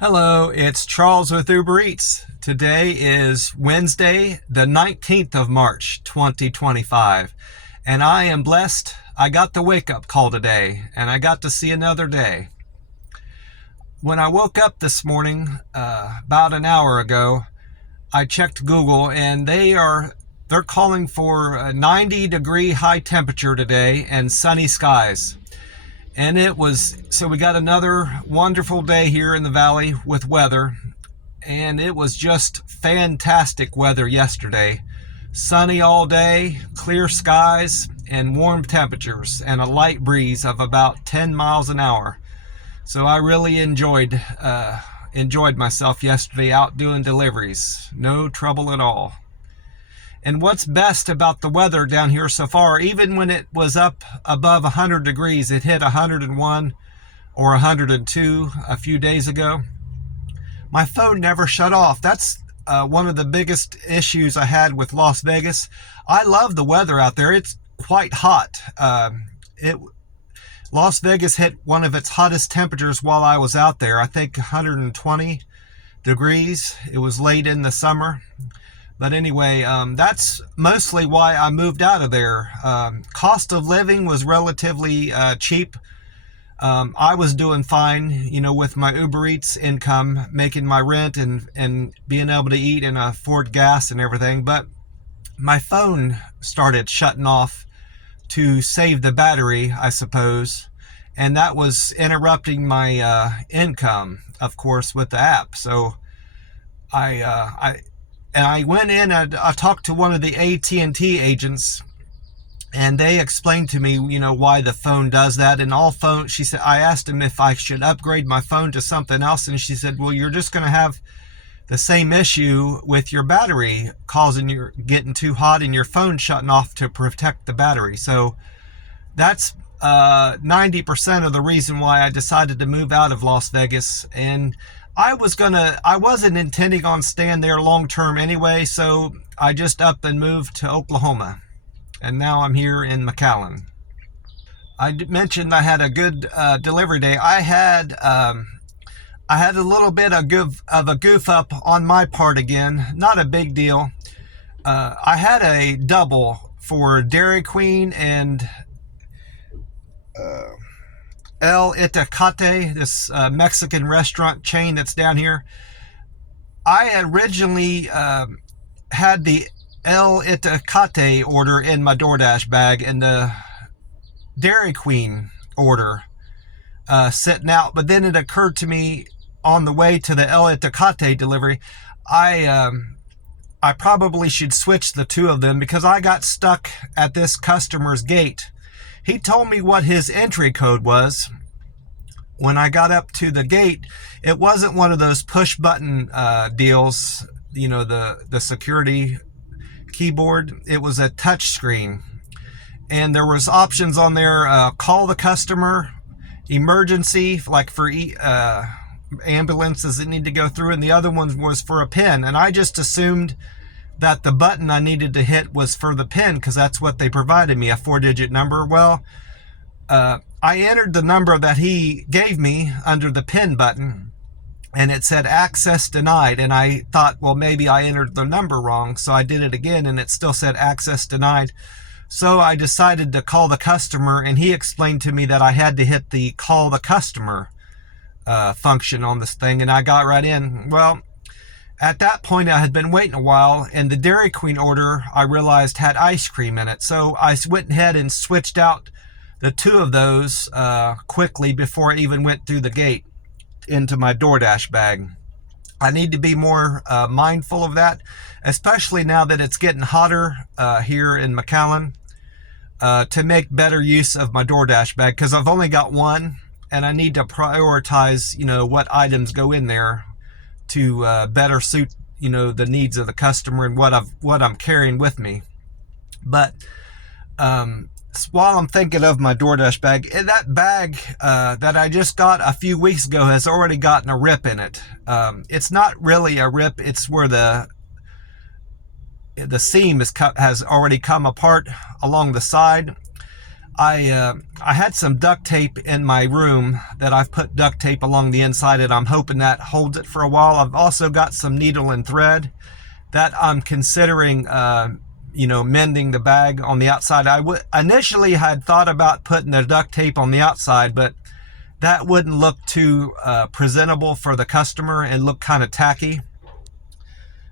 Hello, it's Charles with Uber Eats. Today is Wednesday, the 19th of March, 2025, and I am blessed. I got the wake-up call today, and I got to see another day. When I woke up this morning, about an hour ago, I checked Google, and they're calling for a 90-degree high temperature today and sunny skies. And so we got another wonderful day here in the valley with weather. And it was just fantastic weather yesterday. Sunny all day, clear skies, and warm temperatures, and a light breeze of about 10 miles an hour. So I really enjoyed myself yesterday out doing deliveries. No trouble at all. And what's best about the weather down here so far, even when it was up above 100 degrees, it hit 101 or 102 a few days ago. My phone never shut off. That's one of the biggest issues I had with Las Vegas. I love the weather out there. It's quite hot. Las Vegas hit one of its hottest temperatures while I was out there. I think 120 degrees. It was late in the summer. But anyway, that's mostly why I moved out of there. Cost of living was relatively cheap. I was doing fine, with my Uber Eats income, making my rent and being able to eat and afford gas and everything. But my phone started shutting off to save the battery, I suppose. And that was interrupting my income, of course, with the app. So I went in and I talked to one of the AT&T agents, and they explained to me, why the phone does that. And she said, I asked him if I should upgrade my phone to something else, and she said, well, you're just going to have the same issue with your battery getting too hot and your phone shutting off to protect the battery. So that's 90% of the reason why I decided to move out of Las Vegas. And I wasn't intending on staying there long term anyway, so I just up and moved to Oklahoma. And now I'm here in McAllen. I mentioned I had a good delivery day. I had a little bit of a goof up on my part again. Not a big deal. I had a double for Dairy Queen and El Itacate, this Mexican restaurant chain that's down here. I originally had the El Itacate order in my DoorDash bag and the Dairy Queen order sitting out. But then it occurred to me on the way to the El Itacate delivery, I probably should switch the two of them because I got stuck at this customer's gate. He told me what his entry code was. When I got up to the gate, it wasn't one of those push button deals, the security keyboard. It was a touch screen. And there was options on there, call the customer, emergency, like for ambulances that need to go through, and the other one was for a PIN. And I just assumed that the button I needed to hit was for the PIN because that's what they provided me, a 4-digit number. Well, I entered the number that he gave me under the PIN button, and it said access denied. And I thought, well, maybe I entered the number wrong. So I did it again, and it still said access denied. So I decided to call the customer, and he explained to me that I had to hit the call the customer function on this thing, and I got right in. Well, at that point, I had been waiting a while, and the Dairy Queen order, I realized, had ice cream in it. So I went ahead and switched out the two of those quickly before I even went through the gate into my DoorDash bag. I need to be more mindful of that, especially now that it's getting hotter here in McAllen, to make better use of my DoorDash bag, because I've only got one, and I need to prioritize, what items go in there to better suit, the needs of the customer and what I'm carrying with me. But while I'm thinking of my DoorDash bag, that bag that I just got a few weeks ago has already gotten a rip in it. It's not really a rip. It's where the seam has already come apart along the side. I had some duct tape in my room that I've put duct tape along the inside, and I'm hoping that holds it for a while. I've also got some needle and thread that I'm considering, mending the bag on the outside. I initially had thought about putting the duct tape on the outside, but that wouldn't look too presentable for the customer and look kind of tacky.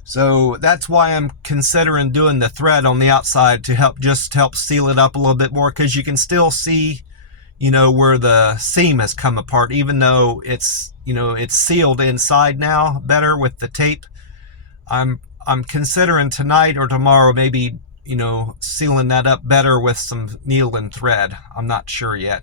So that's why I'm considering doing the thread on the outside to help seal it up a little bit more, because you can still see, where the seam has come apart, even though it's sealed inside now better with the tape. I'm considering tonight or tomorrow maybe, sealing that up better with some needle and thread. I'm not sure yet.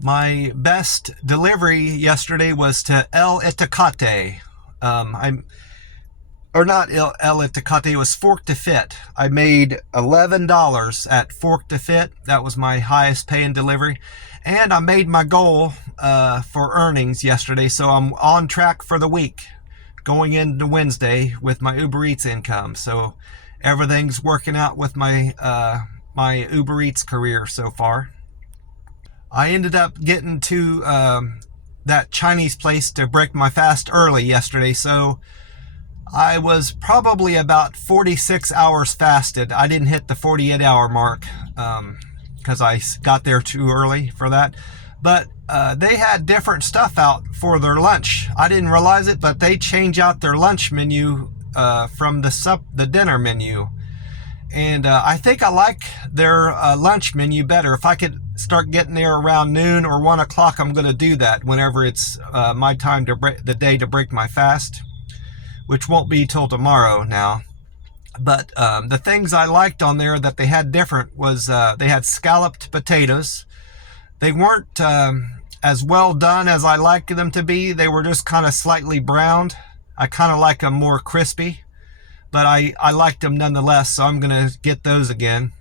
My best delivery yesterday was to El Itacate. Not El Itacate, it was Fork to Fit. I made $11 at Fork to Fit. That was my highest paying delivery. And I made my goal for earnings yesterday, so I'm on track for the week going into Wednesday with my Uber Eats income. So everything's working out with my my Uber Eats career so far. I ended up getting to that Chinese place to break my fast early yesterday, so I was probably about 46 hours fasted. I didn't hit the 48-hour mark because I got there too early for that. But they had different stuff out for their lunch. I didn't realize it, but they change out their lunch menu from the dinner menu. And I think I like their lunch menu better. If I could start getting there around noon or 1 o'clock, I'm going to do that whenever it's my time to break the day to break my fast, which won't be till tomorrow now. But the things I liked on there that they had different was they had scalloped potatoes. They weren't as well done as I like them to be. They were just kind of slightly browned. I kind of like them more crispy, but I liked them nonetheless, so I'm going to get those again.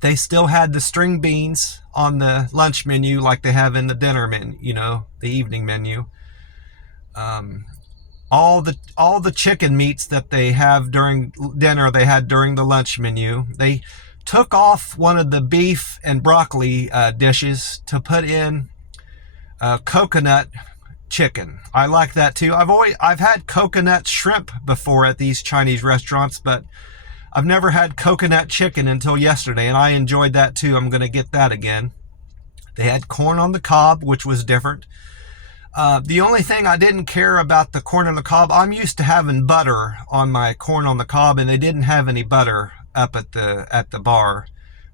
They still had the string beans on the lunch menu like they have in the dinner menu, the evening menu. All the chicken meats that they have during dinner, they had during the lunch menu. They took off one of the beef and broccoli dishes to put in coconut chicken. I like that too. I've had coconut shrimp before at these Chinese restaurants, but I've never had coconut chicken until yesterday, and I enjoyed that too. I'm going to get that again. They had corn on the cob, which was different. The only thing I didn't care about the corn on the cob, I'm used to having butter on my corn on the cob, and they didn't have any butter up at the bar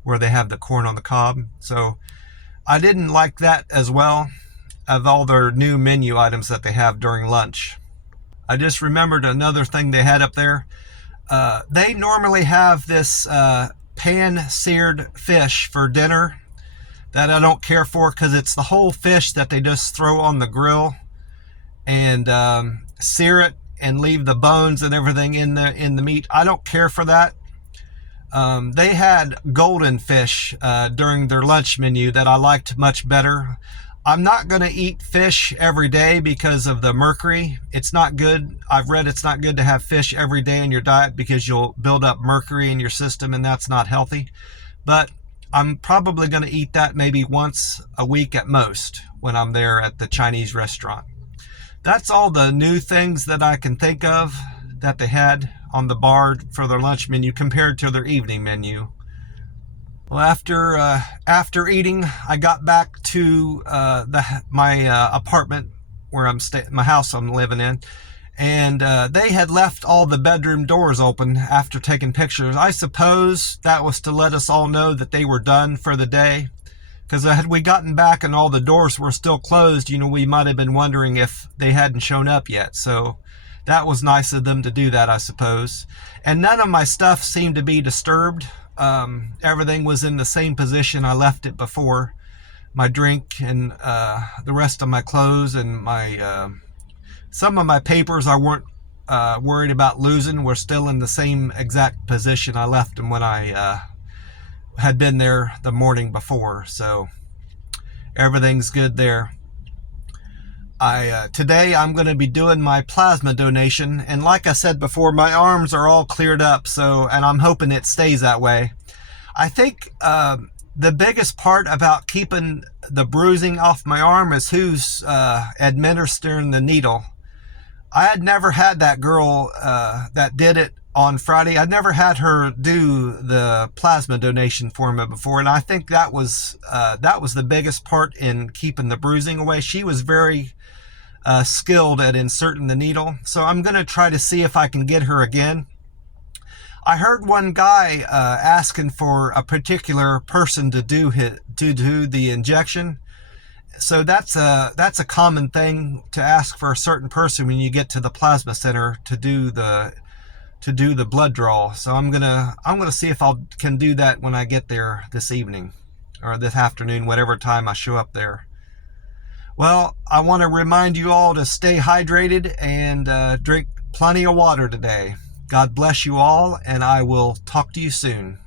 where they have the corn on the cob. So I didn't like that as well, of all their new menu items that they have during lunch. I just remembered another thing they had up there. They normally have this pan-seared fish for dinner that I don't care for, because it's the whole fish that they just throw on the grill and sear it and leave the bones and everything in the meat. I don't care for that. They had golden fish during their lunch menu that I liked much better. I'm not going to eat fish every day because of the mercury. It's not good. I've read it's not good to have fish every day in your diet because you'll build up mercury in your system, and that's not healthy. But I'm probably going to eat that maybe once a week at most when I'm there at the Chinese restaurant. That's all the new things that I can think of that they had on the bar for their lunch menu compared to their evening menu. Well, after eating, I got back to my apartment where my house I'm living in, and they had left all the bedroom doors open after taking pictures. I suppose that was to let us all know that they were done for the day, because had we gotten back and all the doors were still closed, we might have been wondering if they hadn't shown up yet. So that was nice of them to do that, I suppose. And none of my stuff seemed to be disturbed. Everything was in the same position I left it before. My drink and the rest of my clothes and my some of my papers I weren't worried about losing were still in the same exact position I left them when I had been there the morning before. So everything's good there. Today I'm going to be doing my plasma donation, and like I said before, my arms are all cleared up, and I'm hoping it stays that way. I think The biggest part about keeping the bruising off my arm is who's administering the needle. I had never had that girl that did it on Friday. I'd never had her do the plasma donation for me before, and I think that was the biggest part in keeping the bruising away. She was very skilled at inserting the needle, so I'm going to try to see if I can get her again. I heard one guy asking for a particular person to do the injection. So that's a common thing to ask for a certain person when you get to the plasma center to do the blood draw. So I'm gonna see if I can do that when I get there this evening or this afternoon, whatever time I show up there. Well, I want to remind you all to stay hydrated and drink plenty of water today. God bless you all, and I will talk to you soon.